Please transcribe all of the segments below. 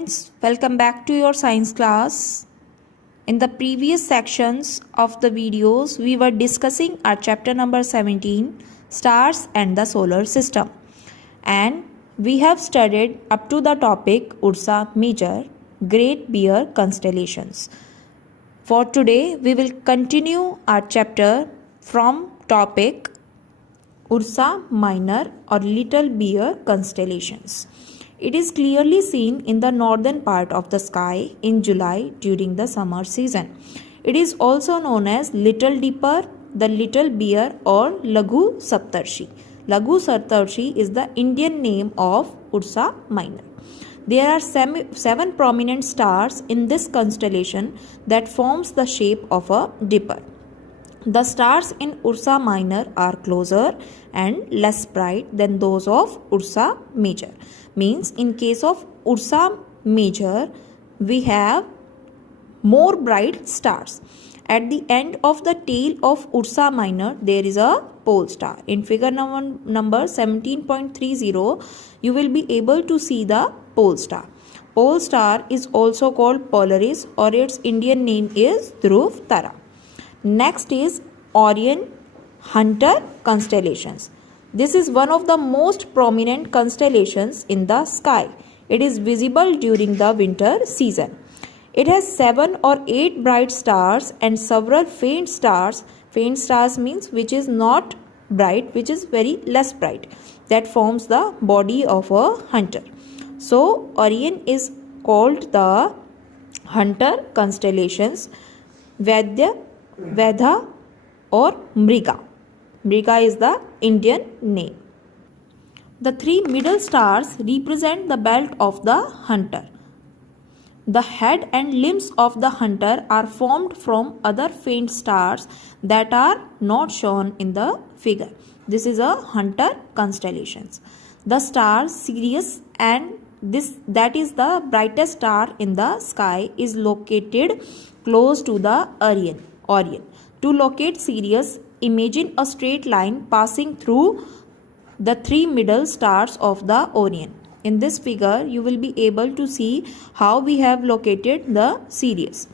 friends, welcome back to your science class. In the previous sections of the videos, we were discussing our chapter number 17, Stars and the Solar System. And we have studied up to the topic Ursa Major, Great Bear Constellations. For today, we will continue our chapter from topic Ursa Minor or Little Bear Constellations. It is clearly seen in the northern part of the sky in July during the summer season. It is also known as Little Dipper, the Little Bear or Laghu Saptarshi. Laghu Saptarshi is the Indian name of Ursa Minor. There are seven prominent stars in this constellation that forms the shape of a dipper. The stars in Ursa Minor are closer and less bright than those of Ursa Major. Means in case of Ursa Major, we have more bright stars. At the end of the tail of Ursa Minor, there is a pole star. In figure number 17.30, you will be able to see the pole star. Pole star is also called Polaris, or its Indian name is Dhruv Tara. Next is Orion Hunter constellations. This is one of the most prominent constellations in the sky. It is visible during the winter season. It has 7 or 8 bright stars and several faint stars. Faint stars means which is not bright, which is very less bright. That forms the body of a hunter. So Orion is called the Hunter constellations. Vedha or Mriga. Mriga is the Indian name. The 3 middle stars represent the belt of the hunter. The head and limbs of the hunter are formed from other faint stars that are not shown in the figure. This is a hunter constellations. The star Sirius, and that is the brightest star in the sky, is located close to the Orion. To locate Sirius, imagine a straight line passing through the 3 middle stars of the Orion. In this figure, you will be able to see how we have located the Sirius.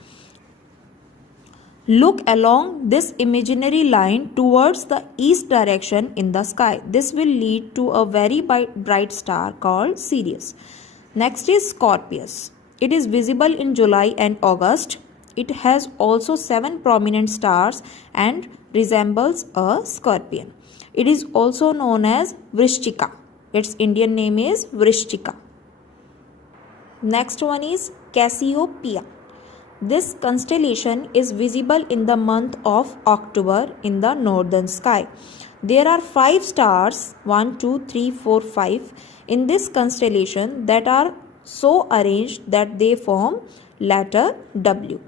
Look along this imaginary line towards the east direction in the sky. This will lead to a very bright star called Sirius. Next is Scorpius. It is visible in July and August. It has also 7 prominent stars and resembles a scorpion. It is also known as Vrishchika. Its Indian name is Vrishchika. Next one is Cassiopeia. This constellation is visible in the month of October in the northern sky. There are 5 stars, 1, 2, 3, 4, 5 in this constellation that are so arranged that they form letter W.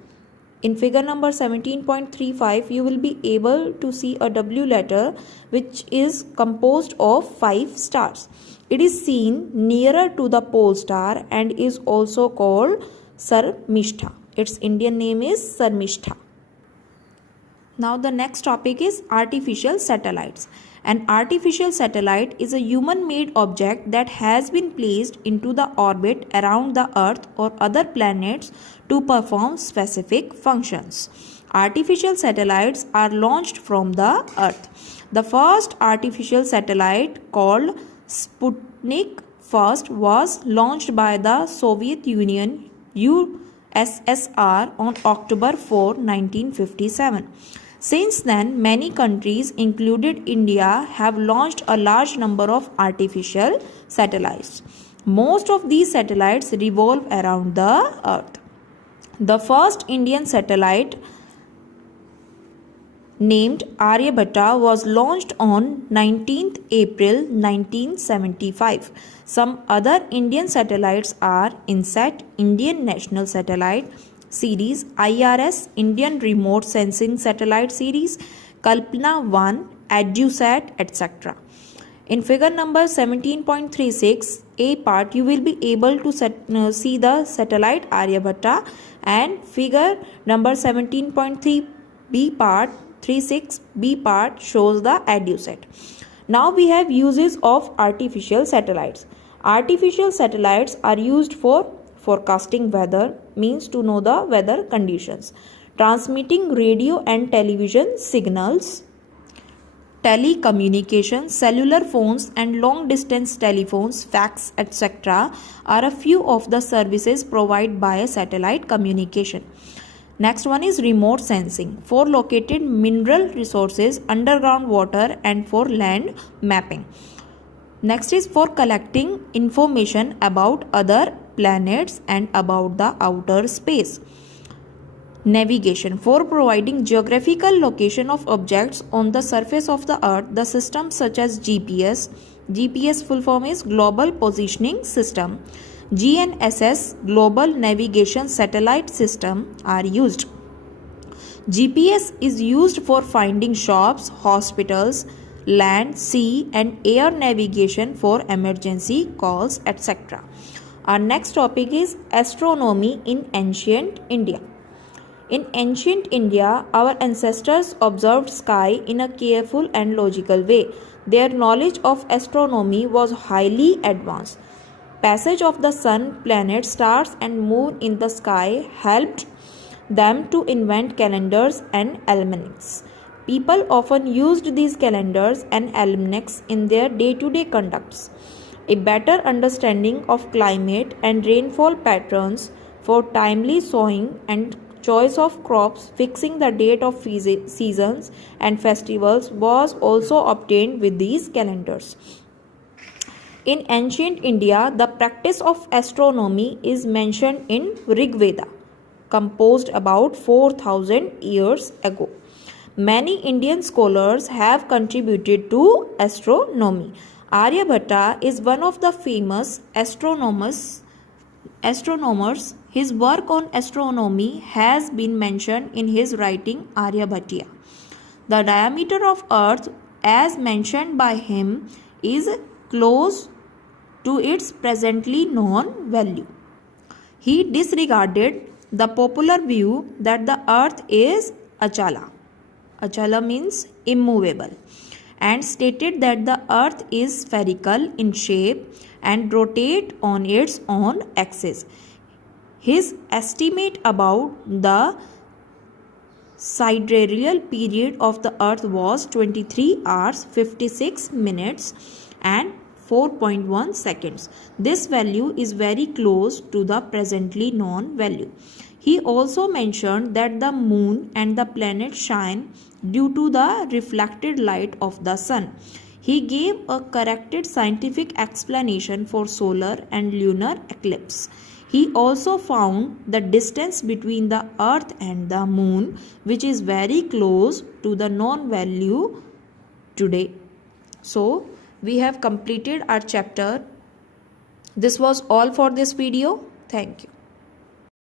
In figure number 17.35, you will be able to see a W letter which is composed of 5 stars. It is seen nearer to the pole star and is also called Sarmishtha. Its Indian name is Sarmishtha. Now the next topic is artificial satellites. An artificial satellite is a human-made object that has been placed into the orbit around the Earth or other planets to perform specific functions. Artificial satellites are launched from the Earth. The first artificial satellite, called Sputnik I, was launched by the Soviet Union USSR on October 4, 1957. Since then, many countries, including India, have launched a large number of artificial satellites. Most of these satellites revolve around the Earth. The first Indian satellite, named Aryabhatiya, was launched on 19th April 1975. Some other Indian satellites are INSAT, Indian National Satellite Series, IRS, Indian Remote Sensing Satellite Series, Kalpana 1, EduSat, etc. In figure number 17.36, A part, you will be able to see the satellite Aryabhatiya, and figure number 17.3 B part, 36 B part shows the EduSat. Now we have uses of artificial satellites. Artificial satellites are used for forecasting weather means to know the weather conditions. Transmitting radio and television signals. Telecommunications, cellular phones and long distance telephones, fax, etc. are a few of the services provided by satellite communication. Next one is remote sensing, for located mineral resources, underground water and for land mapping. Next is for collecting information about other planets and about the outer space. Navigation, for providing geographical location of objects on the surface of the earth. The systems such as GPS, GPS full form is Global Positioning System, GNSS, Global Navigation Satellite System are used. GPS is used for finding shops, hospitals, land, sea and air navigation for emergency calls, etc. Our next topic is astronomy in ancient India. In ancient India, our ancestors observed sky in a careful and logical way. Their knowledge of astronomy was highly advanced. Passage of the sun, planets, stars and moon in the sky helped them to invent calendars and almanacs. People often used these calendars and almanacs in their day-to-day conducts. A better understanding of climate and rainfall patterns for timely sowing and choice of crops, fixing the date of seasons and festivals was also obtained with these calendars. In ancient India, the practice of astronomy is mentioned in Rig Veda, composed about 4000 years ago. Many Indian scholars have contributed to astronomy. Aryabhatiya is one of the famous astronomers. His work on astronomy has been mentioned in his writing Aryabhatiya. The diameter of Earth, as mentioned by him, is close to its presently known value. He disregarded the popular view that the Earth is achala. Achala means immovable, and stated that the Earth is spherical in shape and rotate on its own axis. His estimate about the sidereal period of the Earth was 23 hours 56 minutes and 4.1 seconds. This value is very close to the presently known value. He also mentioned that the moon and the planets shine due to the reflected light of the sun. He gave a corrected scientific explanation for solar and lunar eclipse. He also found the distance between the earth and the moon, which is very close to the known value today. So, we have completed our chapter. This was all for this video. Thank you.